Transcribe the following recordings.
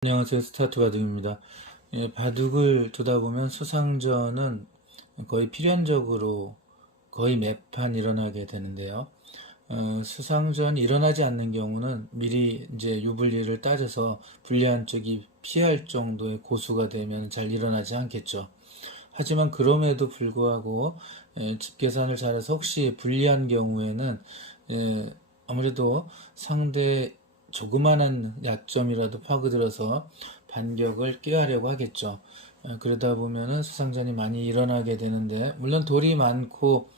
안녕하세요. 스타트 바둑입니다. 바둑을 두다 보면 수상전은 거의 필연적으로 거의 매판 일어나게 되는데요. 수상전이 일어나지 않는 경우는 미리 이제 유불리를 따져서 불리한 쪽이 피할 정도의 고수가 되면 잘 일어나지 않겠죠. 하지만 그럼에도 불구하고 집 계산을 잘해서 혹시 불리한 경우에는 아무래도 상대 조그만한 약점이라도 파고들어서 반격을 꾀하려고 하겠죠. 그러다 보면은 수상전이 많이 일어나게 되는데, 물론 돌이 많고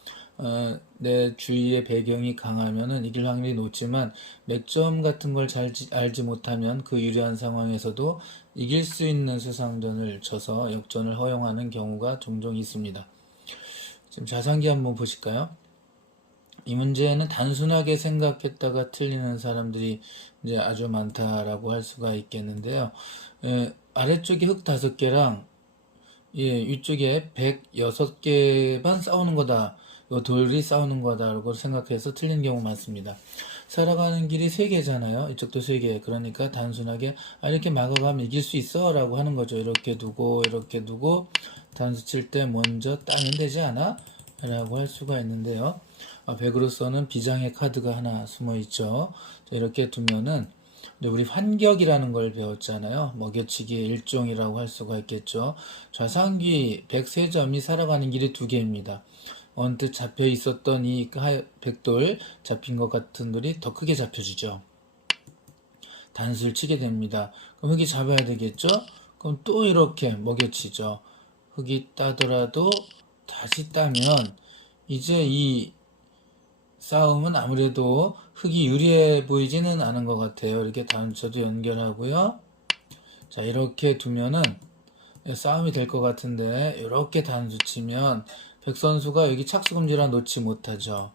내 주위의 배경이 강하면은 이길 확률이 높지만, 맥점 같은 걸 잘 알지 못하면 그 유리한 상황에서도 이길 수 있는 수상전을 쳐서 역전을 허용하는 경우가 종종 있습니다. 지금 자상기 한번 보실까요? 이 문제는 단순하게 생각했다가 틀리는 사람들이 이제 아주 많다라고 할 수가 있겠는데요. 아래쪽에 흙 5개랑 위쪽에 106개만 싸우는 거다. 이 돌이 싸우는 거다라고 생각해서 틀린 경우 많습니다. 살아가는 길이 3개잖아요. 이쪽도 3개. 그러니까 단순하게 이렇게 막아가면 이길 수 있어 라고 하는 거죠. 이렇게 두고 이렇게 두고 단수 칠 때 먼저 따면 되지 않아? 라고 할 수가 있는데요. 100으로서는 비장의 카드가 하나 숨어 있죠. 이렇게 두면은 우리 환격이라는 걸 배웠잖아요. 먹여치기의 일종이라고 할 수가 있겠죠. 좌상귀 103점이 살아가는 길이 2개입니다. 언뜻 잡혀 있었던 이 백돌 잡힌 것 같은 돌이 더 크게 잡혀주죠. 단수를 치게 됩니다. 그럼 흙이 잡아야 되겠죠? 그럼 또 이렇게 먹여치죠. 흙이 따더라도 다시 따면 이제 이 싸움은 아무래도 흙이 유리해 보이지는 않은 것 같아요. 이렇게 단수도 연결하고요. 자, 이렇게 두면은 싸움이 될 것 같은데, 이렇게 단수 치면 백 선수가 여기 착수금지라 놓지 못하죠.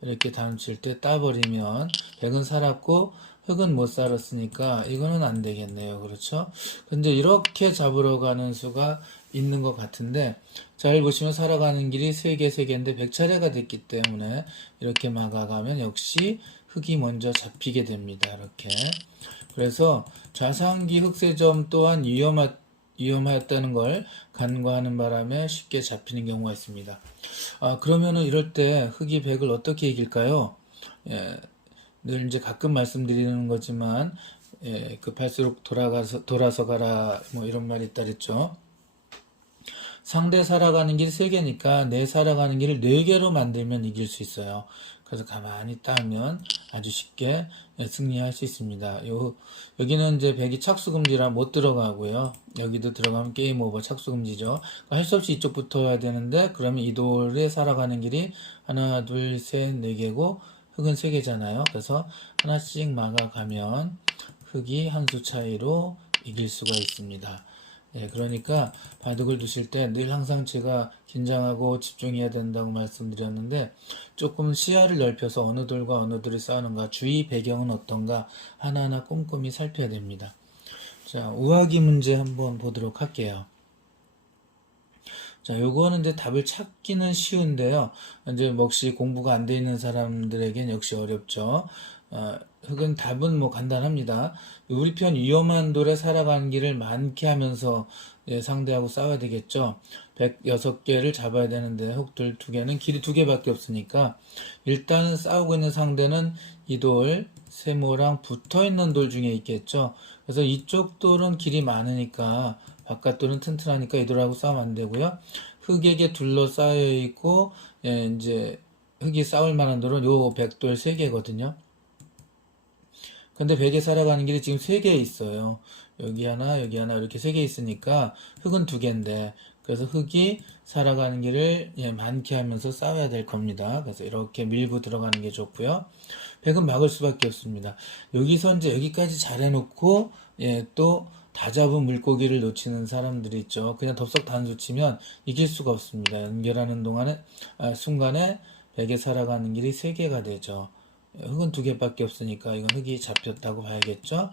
이렇게 단수 칠 때 따버리면 백은 살았고 흙은 못 살았으니까 이거는 안 되겠네요. 그렇죠? 근데 이렇게 잡으러 가는 수가 있는 것 같은데, 잘 보시면 살아가는 길이 3개인데 100차례가 됐기 때문에 이렇게 막아가면 역시 흙이 먼저 잡히게 됩니다. 이렇게. 그래서 좌상기 흑세점 또한 위험하였다는 걸 간과하는 바람에 쉽게 잡히는 경우가 있습니다. 그러면은 이럴 때 흑이 백을 어떻게 이길까요? 늘 이제 가끔 말씀드리는 거지만, 급할수록 돌아서 가라, 뭐 이런 말이 있다 그랬죠. 상대 살아가는 길 3개니까 내 살아가는 길을 4개로 만들면 이길 수 있어요. 그래서 가만히 따면 아주 쉽게 승리할 수 있습니다. 여기는 이제 백이 착수금지라 못 들어가고요. 여기도 들어가면 게임 오버 착수금지죠. 할 수 없이 이쪽 붙어야 되는데, 그러면 이 돌에 살아가는 길이 하나, 둘, 셋, 4개고 흙은 3개잖아요. 그래서 하나씩 막아가면 흙이 한 수 차이로 이길 수가 있습니다. 그러니까 바둑을 두실 때 늘 항상 제가 긴장하고 집중해야 된다고 말씀드렸는데, 조금 시야를 넓혀서 어느 돌과 어느 돌이 싸우는가, 주위 배경은 어떤가 하나하나 꼼꼼히 살펴야 됩니다. 자, 우하기 문제 한번 보도록 할게요. 자, 요거는 이제 답을 찾기는 쉬운데요. 이제 혹시 공부가 안 돼 있는 사람들에겐 역시 어렵죠. 흙은 답은 뭐 간단합니다. 우리 편 위험한 돌에 살아가는 길을 많게 하면서 상대하고 싸워야 되겠죠. 106개를 잡아야 되는데 흙돌 2개는 길이 2개밖에 없으니까, 일단은 싸우고 있는 상대는 이 돌, 세모랑 붙어 있는 돌 중에 있겠죠. 그래서 이쪽 돌은 길이 많으니까, 바깥 돌은 튼튼하니까 이 돌하고 싸우면 안 되고요. 흙에게 둘러싸여 있고, 이제 흙이 싸울 만한 돌은 요 백돌 3개거든요. 근데 백에 살아가는 길이 지금 3개 있어요. 여기 하나 이렇게 3개 있으니까 흙은 2개인데, 그래서 흙이 살아가는 길을 많게 하면서 싸워야 될 겁니다. 그래서 이렇게 밀고 들어가는 게 좋고요. 백은 막을 수밖에 없습니다. 여기서 이제 여기까지 잘 해놓고 또 다 잡은 물고기를 놓치는 사람들이 있죠. 그냥 덥석 단수 치면 이길 수가 없습니다. 연결하는 순간에 백에 살아가는 길이 3개가 되죠. 흙은 2개밖에 없으니까 이건 흙이 잡혔다고 봐야겠죠.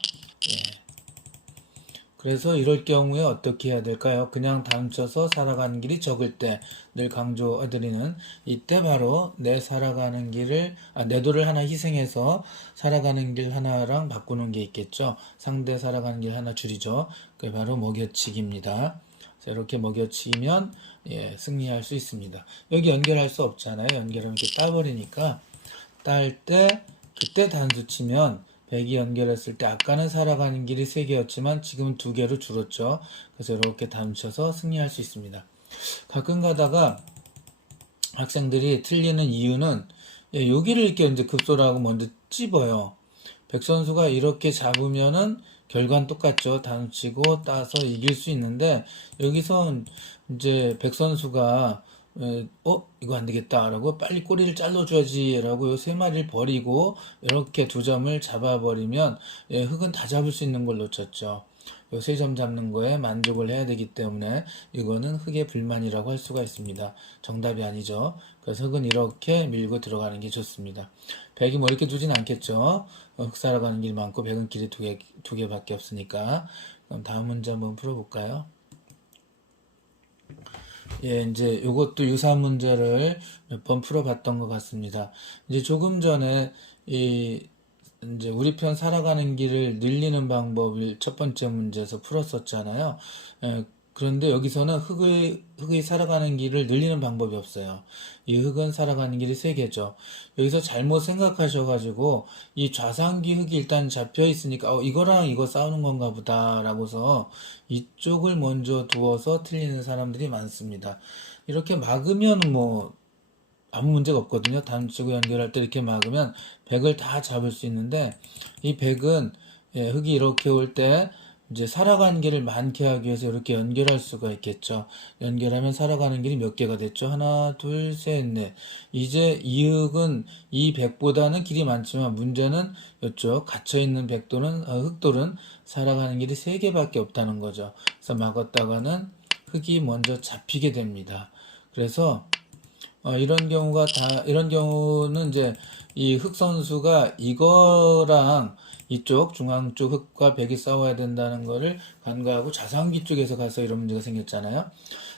그래서 이럴 경우에 어떻게 해야 될까요? 그냥 다훔쳐서 살아가는 길이 적을 때 늘 강조해드리는 이때 바로 내 살아가는 길을 내 도를 하나 희생해서 살아가는 길 하나랑 바꾸는 게 있겠죠. 상대 살아가는 길 하나 줄이죠. 그게 바로 먹여치기입니다. 자, 이렇게 먹여치면 승리할 수 있습니다. 여기 연결할 수 없잖아요. 연결하면 이렇게 따버리니까 딸 때 그때 단수 치면 100이 연결했을 때 아까는 살아가는 길이 3개였지만 지금은 2개로 줄었죠. 그래서 이렇게 단쳐서 승리할 수 있습니다. 가끔 가다가 학생들이 틀리는 이유는 여기를 이렇게 이제 급소라고 먼저 찝어요. 백 선수가 이렇게 잡으면은 결과는 똑같죠. 단치고 따서 이길 수 있는데 여기선 이제 백 선수가 이거 안 되겠다라고 빨리 꼬리를 잘라줘야지라고 요 3마리를 버리고 이렇게 2점을 잡아버리면 흑은 다 잡을 수 있는 걸 놓쳤죠. 요 3점 잡는 거에 만족을 해야 되기 때문에 이거는 흑의 불만이라고 할 수가 있습니다. 정답이 아니죠. 그래서 흑은 이렇게 밀고 들어가는 게 좋습니다. 백이 뭐 이렇게 두진 않겠죠. 흑 살아가는 길 많고 백은 길이 두 개밖에 없으니까. 그럼 다음 문제 한번 풀어볼까요? 이제 요것도 유사한 문제를 몇 번 풀어봤던 것 같습니다. 이제 조금 전에 이제 우리 편 살아가는 길을 늘리는 방법을 첫 번째 문제에서 풀었었잖아요. 그런데 여기서는 흑의 살아가는 길을 늘리는 방법이 없어요. 이 흑은 살아가는 길이 3개죠. 여기서 잘못 생각하셔가지고 이 좌상기 흑이 일단 잡혀 있으니까 이거랑 이거 싸우는 건가 보다라고서 이쪽을 먼저 두어서 틀리는 사람들이 많습니다. 이렇게 막으면 뭐 아무 문제가 없거든요. 단치고 연결할 때 이렇게 막으면 100을 다 잡을 수 있는데 이 100은 흑이 이렇게 올 때 이제 살아가는 길을 많게 하기 위해서 이렇게 연결할 수가 있겠죠. 연결하면 살아가는 길이 몇 개가 됐죠? 하나, 둘, 셋, 넷. 이제 이 흑은 이 100보다는 길이 많지만 문제는 이쪽 갇혀있는 흑돌은 살아가는 길이 3개밖에 없다는 거죠. 그래서 막았다가는 흑이 먼저 잡히게 됩니다. 그래서 이런 경우는 이제 이 흑 선수가 이거랑 이쪽 중앙 쪽 흑과 백이 싸워야 된다는 거를 간과하고 좌상기 쪽에서 가서 이런 문제가 생겼잖아요.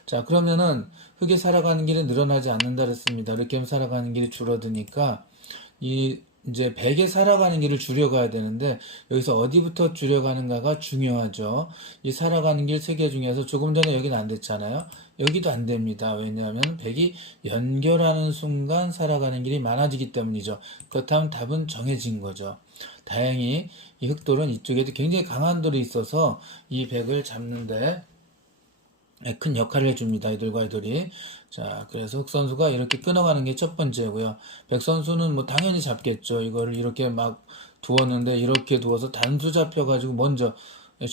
자, 그러면은 흑이 살아가는 길이 늘어나지 않는다 그랬습니다. 이렇게 하면 살아가는 길이 줄어드니까 이제 백에 살아가는 길을 줄여가야 되는데 여기서 어디부터 줄여가는가가 중요하죠. 이 살아가는 길 3개 중에서 조금 전에 여기는 안 됐잖아요. 여기도 안 됩니다. 왜냐하면 백이 연결하는 순간 살아가는 길이 많아지기 때문이죠. 그렇다면 답은 정해진 거죠. 다행히 이 흑돌은 이쪽에도 굉장히 강한 돌이 있어서 이 백을 잡는데 큰 역할을 해줍니다. 이들과 이들이. 자, 그래서 흑 선수가 이렇게 끊어가는 게 첫 번째고요. 백 선수는 뭐 당연히 잡겠죠. 이거를 이렇게 막 두었는데 이렇게 두어서 단수 잡혀가지고 먼저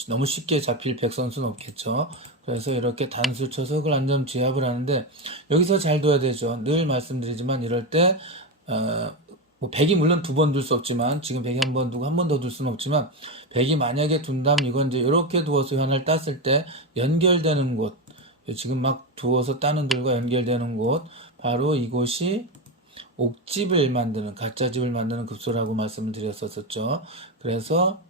너무 쉽게 잡힐 백 선수는 없겠죠. 그래서 이렇게 단수 쳐서 흑을 한 점 제압을 하는데 여기서 잘 둬야 되죠. 늘 말씀드리지만 이럴 때 뭐 100이 물론 2번 둘 수 없지만 지금 100이 한 번 두고 한 번 더 둘 수는 없지만 100이 만약에 둔다면 이건 이제 이렇게 두어서 하나를 땄을 때 연결되는 곳 지금 막 두어서 따는 돌과 연결되는 곳 바로 이곳이 옥집을 만드는 가짜집을 만드는 급소라고 말씀을 드렸었죠. 그래서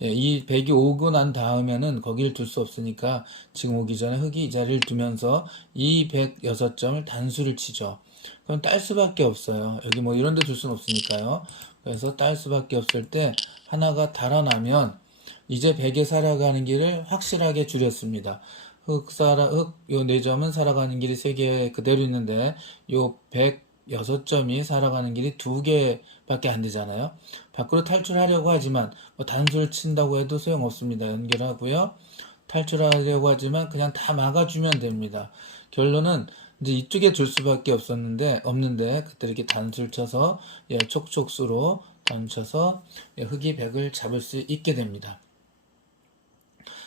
이 100이 오고 난 다음에는 거기를 둘 수 없으니까 지금 오기 전에 흑이 이 자리를 두면서 이 106점을 단수를 치죠. 그럼 딸 수밖에 없어요. 여기 뭐 이런 데 둘 수는 없으니까요. 그래서 딸 수밖에 없을 때 하나가 달아나면 이제 100에 살아가는 길을 확실하게 줄였습니다. 요 4점은 살아가는 길이 3개 그대로 있는데 요 106점이 살아가는 길이 2개밖에 안 되잖아요. 밖으로 탈출하려고 하지만 뭐 단수를 친다고 해도 소용없습니다. 연결하고요. 탈출하려고 하지만 그냥 다 막아주면 됩니다. 결론은 이제 이쪽에 둘 수밖에 없는데 그때 이렇게 단수를 쳐서 촉촉수로 단쳐서 흑이 백을 잡을 수 있게 됩니다.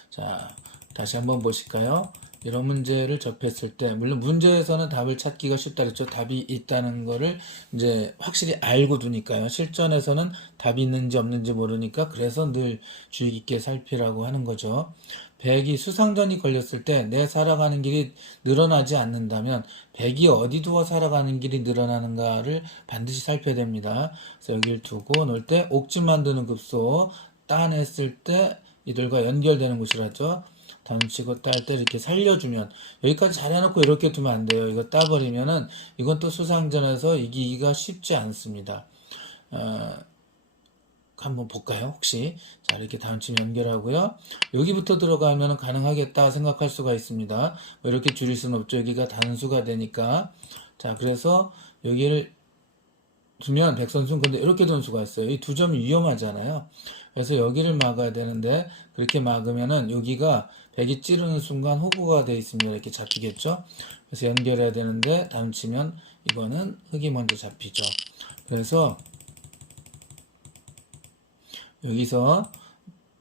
자, 다시 한번 보실까요? 이런 문제를 접했을 때, 물론 문제에서는 답을 찾기가 쉽다 그랬죠. 답이 있다는 거를 이제 확실히 알고 두니까요. 실전에서는 답이 있는지 없는지 모르니까 그래서 늘 주의 깊게 살피라고 하는 거죠. 백이 수상전이 걸렸을 때 내 살아가는 길이 늘어나지 않는다면 백이 어디 두어 살아가는 길이 늘어나는가를 반드시 살펴야 됩니다. 그래서 여기를 두고 놓을 때 옥집 만드는 급소 따냈을 때 이들과 연결되는 곳이라죠. 단수치고 딸 때 이렇게 살려주면, 여기까지 잘 해놓고 이렇게 두면 안 돼요. 이거 따버리면은 이건 또 수상전에서 이기기가 쉽지 않습니다. 한번 볼까요? 혹시 자, 이렇게 다음침 연결하고요. 여기부터 들어가면 가능하겠다 생각할 수가 있습니다. 뭐 이렇게 줄일 수는 없죠. 여기가 단수가 되니까. 자, 그래서 여기를 두면 백선수는 근데 이렇게 둔 수가 있어요. 이 두 점이 위험하잖아요. 그래서 여기를 막아야 되는데 그렇게 막으면은 여기가 백이 찌르는 순간 호구가 되어 있으면 이렇게 잡히겠죠. 그래서 연결해야 되는데 다음 치면 이거는 흙이 먼저 잡히죠. 그래서 여기서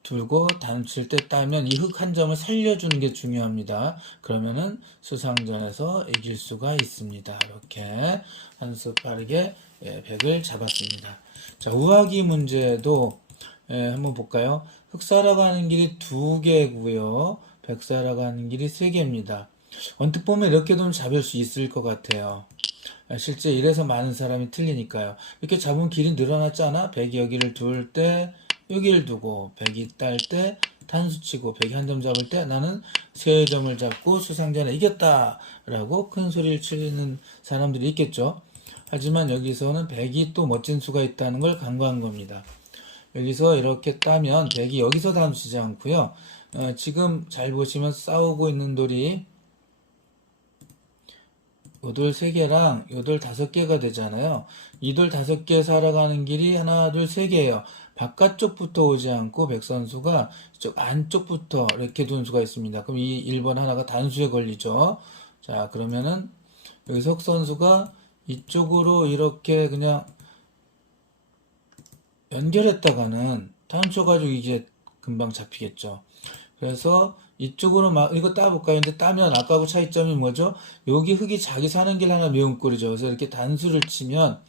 두고 단칠 때 따면 이 흙 한 점을 살려주는 게 중요합니다. 그러면은 수상전에서 이길 수가 있습니다. 이렇게 한 수 빠르게 백을 잡았습니다. 자, 우하기 문제도 한번 볼까요? 흙 살아가는 길이 2개고요. 백 살아가는 길이 3개입니다. 언뜻 보면 이렇게 좀 잡을 수 있을 것 같아요. 실제 이래서 많은 사람이 틀리니까요. 이렇게 잡으면 길이 늘어났지 않아? 백이 여기를 둘 때 여기를 두고 백이 딸 때 단수 치고 백이 한 점 잡을 때 나는 3점을 잡고 수상전에 이겼다 라고 큰 소리를 치는 사람들이 있겠죠. 하지만 여기서는 백이 또 멋진 수가 있다는 걸 간과한 겁니다. 여기서 이렇게 따면 백이 여기서 단수 치지 않고요. 지금 잘 보시면 싸우고 있는 돌이 요돌 3개랑 요돌 5개가 되잖아요. 이 돌 5개 살아가는 길이 하나, 둘, 3개예요. 바깥쪽부터 오지 않고 백선수가 이쪽 안쪽부터 이렇게 둔 수가 있습니다. 그럼 이 1번 하나가 단수에 걸리죠. 자, 그러면은 여기서 흑선수가 이쪽으로 이렇게 그냥 연결했다가는 단수 가지고 이게 금방 잡히겠죠. 그래서 이쪽으로 막 이거 따볼까요? 근데 따면 아까하고 차이점이 뭐죠? 여기 흙이 자기 사는 길 하나 메운 꼴이죠. 그래서 이렇게 단수를 치면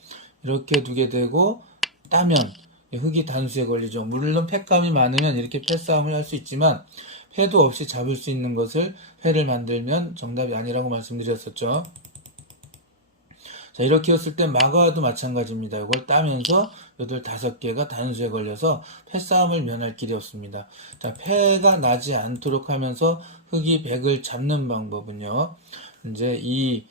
이렇게 두게 되고 따면 흙이 단수에 걸리죠. 물론 패감이 많으면 이렇게 패싸움을 할 수 있지만 패도 없이 잡을 수 있는 것을 패를 만들면 정답이 아니라고 말씀드렸었죠. 자, 이렇게 했을 때 마가와도 마찬가지입니다. 이걸 따면서 요들 5개가 단수에 걸려서 패싸움을 면할 길이 없습니다. 자, 패가 나지 않도록 하면서 흙이 백을 잡는 방법은요. 이제 이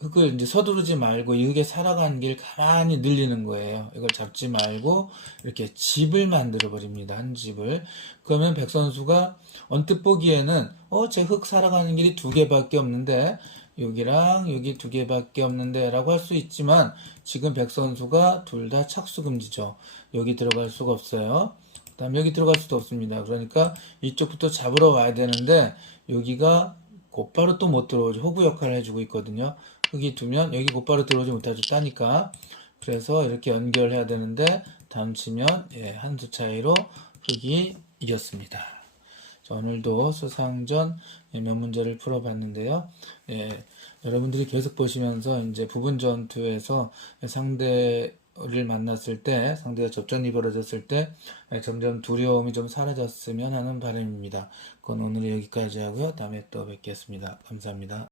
흙을 이제 서두르지 말고 이 흙에 살아가는 길 가만히 늘리는 거예요. 이걸 잡지 말고 이렇게 집을 만들어 버립니다. 한 집을. 그러면 백선수가 언뜻 보기에는 제 흙 살아가는 길이 2개밖에 없는데 여기랑 여기 2개밖에 없는데 라고 할 수 있지만 지금 백선수가 둘 다 착수금지죠. 여기 들어갈 수가 없어요. 그 다음 여기 들어갈 수도 없습니다. 그러니까 이쪽부터 잡으러 와야 되는데 여기가 곧바로 또 못 들어오죠. 호구 역할을 해주고 있거든요. 흙이 두면 여기 곧바로 들어오지 못하죠. 따니까. 그래서 이렇게 연결해야 되는데 다음 치면 한 수 차이로 흙이 이겼습니다. 자, 오늘도 수상전 몇 문제를 풀어봤는데요. 여러분들이 계속 보시면서 이제 부분 전투에서 상대를 만났을 때, 상대가 접전이 벌어졌을 때 점점 두려움이 좀 사라졌으면 하는 바람입니다. 그건 오늘 여기까지 하고요. 다음에 또 뵙겠습니다. 감사합니다.